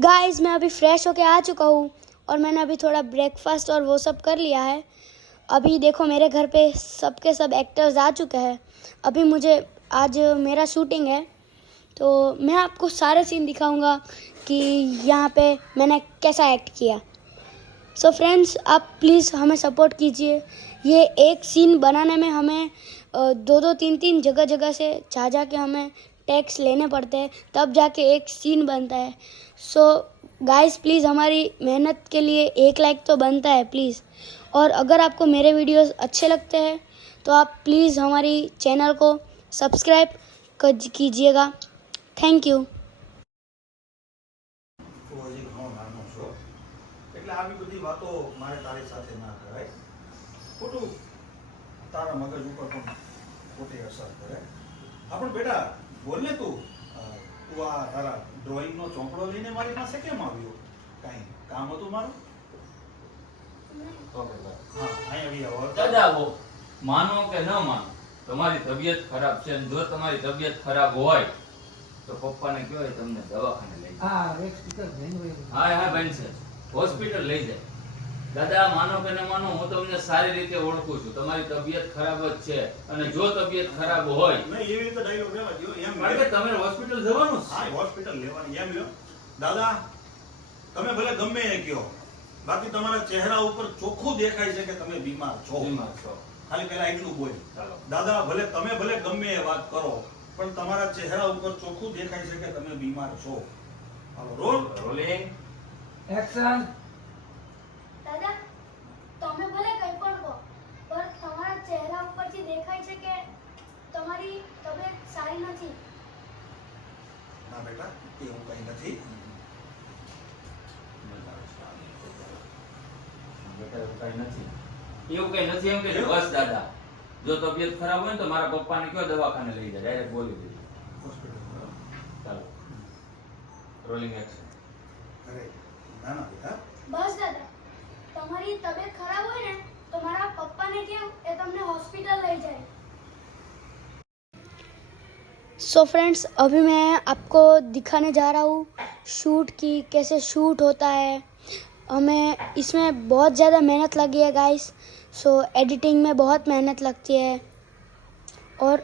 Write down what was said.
Guys मैं अभी fresh होके आ चुका हूँ और मैंने अभी थोड़ा ब्रेकफास्ट और वो सब कर लिया है। अभी देखो मेरे घर पे सबके सब एक्टर्स आ चुके हैं। अभी मुझे आज मेरा शूटिंग है तो मैं आपको सारे सीन दिखाऊंगा कि यहाँ पे मैंने कैसा एक्ट किया। सो फ्रेंड्स आप प्लीज़ हमें सपोर्ट कीजिए। ये एक सीन बनाने में हमें दो दो तीन तीन जगह जगह से जा के हमें टैक्स लेने पड़ते हैं, तब जाके एक सीन बनता है। सो गाइस प्लीज़ हमारी मेहनत के लिए एक लाइक तो बनता है प्लीज़। और अगर आपको मेरे वीडियोस अच्छे लगते हैं तो आप प्लीज़ हमारी चैनल को सब्सक्राइब कीजिएगा। Thank you. એટલે આવી બધી વાતો મારે તારી સાથે ના કરાય, ખોટું તારા મગજ ઉપર પણ ખોટી અસર કરે. પણ બેટા બોલ ને તું તું આ તારા ડ્રોઈંગનો ચોપડો લઈને મારી પાસે કેમ આવ્યો? કાંઈ કામ હતું મારું? હા અહીં આવી આવો. દાદા वो मानो કે ન માનો તમારી તબિયત ખરાબ છે, જો તમારી તબિયત ખરાબ હોય તો પપ્પાને કહેવાય તમને દવાખાને લઈ જાય. હા એક સ્પીકર ભેન હા બેન છે, હોસ્પિટલ લઈ જાય. દાદા માનો કે ન માનો હું તમને સારી રીતે ઓળખું છું, તમારી તબિયત ખરાબ જ છે અને જો તબિયત ખરાબ હોય નહીં એવી રીતે ડાયલોગ લેવા દો એમ કારણ કે તમે હોસ્પિટલ જવાનું હા છે. હોસ્પિટલ લેવાની એમ લ્યો. દાદા તમે ભલે ગમે એ કહો, બાકી તમારા ચહેરા ઉપર ચોખ્ખું દેખાય છે કે તમે બીમાર છો. બીમાર છો. ખાલી પેલા એટલું બોલ. ચાલો દાદા ભલે ગમે એ વાત કરો પણ તમારા ચહેરા ઉપર ચોખ્ખું દેખાય છે કે તમે બીમાર છો. હાલો રોલ. Rolling action. દાદા તમે ભલે કંઈ પણ કહો પણ તમારા ચહેરા ઉપરથી દેખાય છે કે તમારી તબિયત સારી નથી. ના બેટા એવું કઈ નથી. એવું કઈ નથી એમ કે બસ દાદા જો તબિયત ખરાબ હોય ને તો મારા પપ્પાને કયો દવાખાને લઈ જાય, ડાયરેક્ટ બોલી દીધું. હોસ્પિટલ. ચાલો રોલિંગ એક્શન. અરે ના ના બેટા બસ દાદા તમારી તબિયત खराब હોય ને તો મારા પપ્પાને કેવું એ તમને हॉस्पिटल ले जाए. सो फ्रेंड्स अभी मैं आपको दिखाने जा रहा हूँ शूट की कैसे शूट होता है. हमें इसमें बहुत ज़्यादा मेहनत लगी है गाइस. सो एडिटिंग में बहुत मेहनत लगती है और